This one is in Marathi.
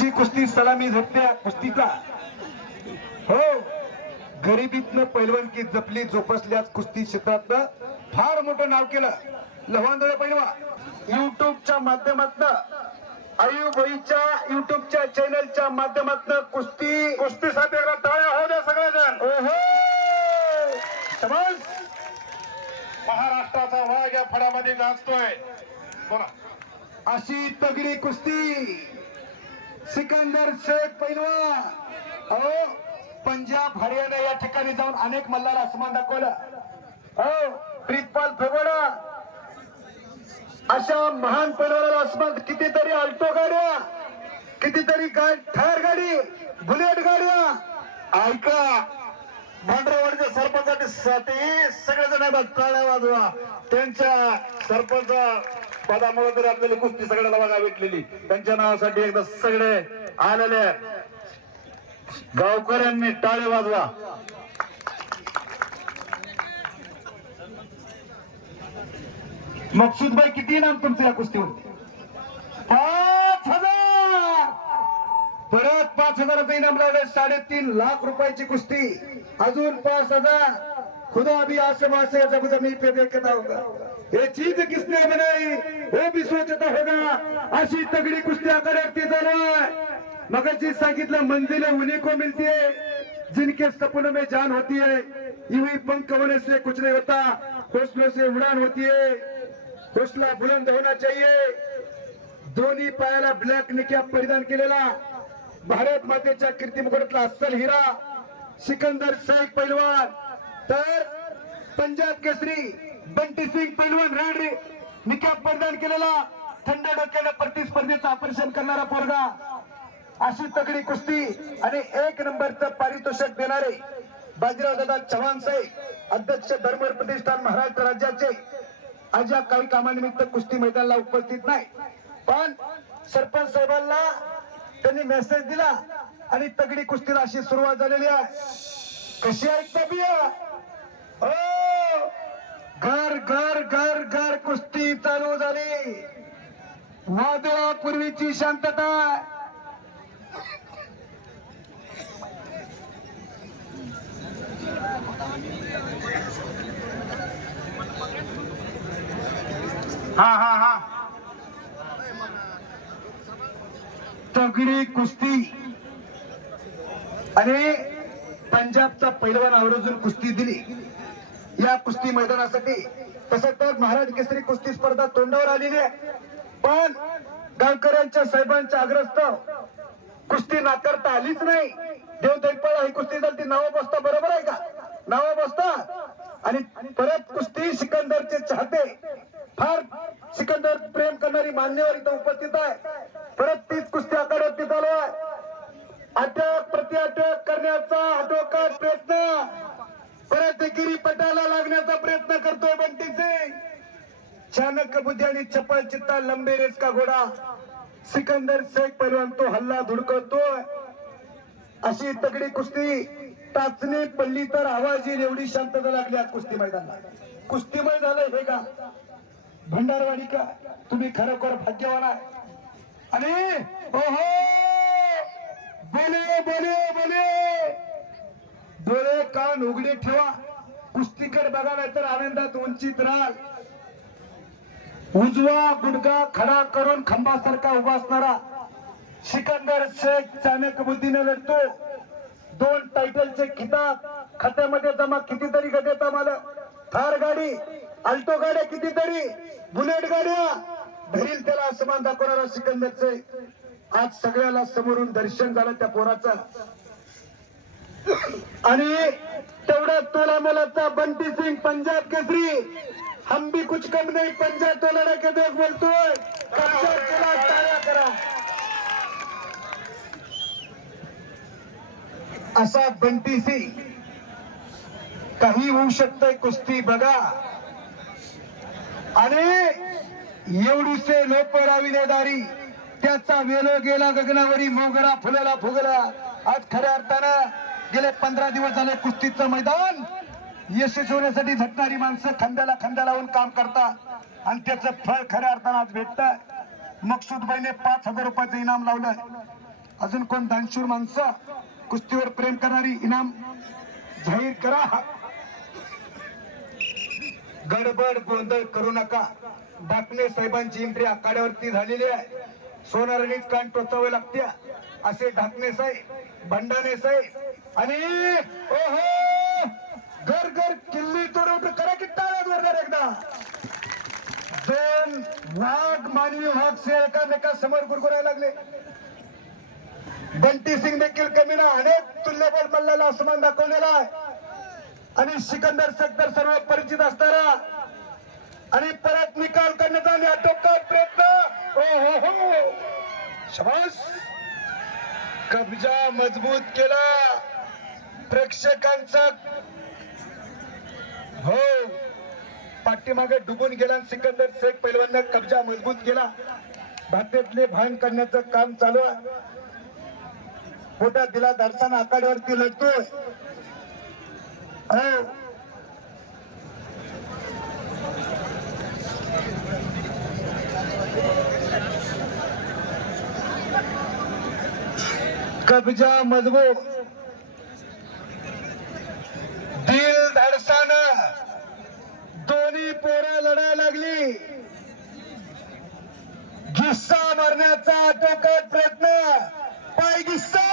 जी कुस्ती सलामी झटत्या कुस्तीचा. हो गरिबीतनं पैलवानकी जपली जोपासल्यास कुस्ती क्षेत्रातनं फार मोठं नाव केलं. लव्हांदळ पैलवा. युट्यूबच्या माध्यमातनं आयुबाईच्या युट्यूबच्या चॅनलच्या माध्यमातनं कुस्ती कुस्ती साथीला टाळ्या होऊ द्या सगळेजण. ओहो! समज महाराष्ट्राचा वाघ या फड्यामध्ये नाचतोय. बोला. अशी तगडी कुस्ती. सिकंदर शेख पैलवा अहो पंजाब हरियाणा या ठिकाणी जाऊन अनेक मल्लाला आसमान दाखवलं. अहो प्रितपाल फेगोडा. अशा महान पैलवानाला आसमान कितीतरी अल्टो गाड्या कितीतरी गाड ठार गाडी बुलेट गाड्या. ऐका भांडरवाडीच्या सरपंचासाठी सगळेजण येतात टाळ्या वाजवा. त्यांच्या सरपंच पदामुळे तरी आपल्याला कुस्ती सगळ्याला बघा भेटलेली त्यांच्या नावासाठी एकदा सगळे आलेले गावकऱ्यांनी टाळे वाजवा. मकसूद भाई किती नाम तुमच्या या कुस्तीवरती पाच हजार! परत पाच हजाराचं इनाम लावलं साडेतीन लाख रुपयाची कुस्ती. अजून पाच हजार. खुदा भी आसमान मासे जब मी पे देखता होगा ये चीज किसने बनाई? वो भी सोचता होगा. अशी तगडी कुस्ती आखाड्यावरती चालू आहे जी सांगितलं मंजिले उन्हीं को मिलती है जिनके सपनों में जान होती है यूं पंख होने से कुछ नहीं होता. हौसलों से उड़ान होती है हौसला बुलंद होना चाहिए. दोन्ही पायाला ब्लॅक निक्या परिधान केलेला भारत मातेच्या कीर्ती मुकुटातला अस्सल हिरा सिकंदर शेख पैलवान. तर पंजाब केसरी बंटी सिंग पैलवान रेड निकाप परिधान केलेला थंड डोक्याने प्रतिस्पर्धेचं आकर्षण करणारा पोरगा. अशी तगडी कुस्ती आणि एक नंबरचं पारितोषिक देणारे बाजीराव दादा चव्हाण साहेब अध्यक्ष धर्मवर प्रतिष्ठान महाराष्ट्र राज्याचे आज या काही कामानिमित्त कुस्ती मैदानाला उपस्थित नाही. पण सरपंच साहेबांना त्यांनी मेसेज दिला आणि तगडी कुस्तीला अशी सुरुवात झालेली आहे. कशी ऐकता बिया हो! घर घर घर घर कुस्ती चालू झाली. वादळापूर्वीची शांतता. हा हा हा. तगडी कुस्ती. आणि पंजाबचा पैलवान आवर्जून कुस्ती दिली. या कुस्ती मैदानासाठी. तसं तर महाराज केसरी कुस्ती स्पर्धा तोंडावर आलेली आहे. पण गावकऱ्यांच्या साहेबांच्या आग्रस्त कुस्ती नाकारता आलीच नाही. देव दैपळ ही कुस्ती झाली ती नावा बसता बरोबर आहे का? नावा बसता. आणि परत कुस्ती सिकंदरचे चाहते. फार सिकंदर प्रेम करणारी मान्यवर इथं उपस्थित आहे. परत तीच कुस्ती आखाड्यावरती चालू आहे. अटक प्रति अटक करण्याचा आटोकाट प्रयत्न परत पटाला लागण्याचा प्रयत्न करतोय बंटी सिंग. चाणक्य बुद्धी आणि चपळ चित्ता लंबे रेस का घोडा? सिकंदर शेख पैलवान तो हल्ला धुडकवतोय अशी तगडी कुस्ती टाचणी पडली तर आवाजी एवढी शांतता लागली आज कुस्ती मैदानाला. कुस्तीमय झालंय हे का? भंडारवाडी का? तुम्ही खरोखर भाग्यवान आहे आणि ओहो! बोले बोले बोले! डोळे कान उघडे ठेवा. कुस्तीकडे बघावे तर आनंदात वंचित राहाल उजवा गुडगा खडा करून खंबासारखा उभा असणारा सिकंदर शेख चाणक्य बुद्धीने लढतो. दोन टायटलचे खिताब. खात्यामध्ये जमा कितीतरी गटाचा मला थार गाडी अल्टो गाड्या कितीतरी बुलेट गाड्या. धरील त्याला असमान दाखवणारा सिकंदरचे? आज सगळ्याला समोरून दर्शन झालं त्या पोराचं. आणि तेवढा तोला मोलाचा बंटी सिंग पंजाब केसरी. हम भी कुछ कम नाही पंजाब तो लड़ा के देख बोलतोय. पंजाब केला टाळ्या करा. असा बंटी सिंग काही होऊ शकतंय कुस्ती बघा. आणि एवढीसे लोक राविलेदारी त्याचा वेलो गेला गगनावरी मोगरा फुलला फुगला. आज खऱ्या अर्थानं गेले पंधरा दिवस झाले कुस्तीचं मैदान. यशस्वी होण्यासाठी झटणारी माणसं खांद्याला खांद्या लावून काम करतात आणि त्याचं फळ खऱ्या अर्थानं आज भेटत मकसूदबाईने पाच हजार रुपयाचं इनाम लावलं अजून कोण? दानशूर माणसं. कुस्तीवर प्रेम करणारी इनाम जाहीर करा. गडबड गोंधळ करू नका. डाकणे साहेबांची एंट्री आखाड्यावरती झालेली आहे. सोनारणीच कान टोचावे लागते असे ढाकणे साहेब भंडाने साहेब आणि ओहो! घर घर किल्ली तोड करा की टाळ्यात एकदा. दोन वाघ मानवी वाघ से एकामेका समोर गुरगुरायला लागले. बंटी सिंग देखील कमीनं अनेक तुल्यबळ मल्ल्याला असमान दाखवलेला आहे. आणि सिकंदर सत्तर सर्व परिचित असणारा आणि परत निकाल करण्याचा आणि आटोकाट प्रयत्न. ओ हो हो. शबास. कब्जा मजबूत केला. प्रेक्षकांचा हो पाठीमागे डुबून गेला सिकंदर शेख पैलवान कब्जा मजबूत केला. भारतातले भान करण्याचं काम चालू आहे. मोठा दिला दर्शन आखाड्यावरती लढतोय. हो. कब्जा मजबूत. लढाया लागली. गिस्सा भरण्याचा अटोकट प्रयत्न. पाय गिस्सा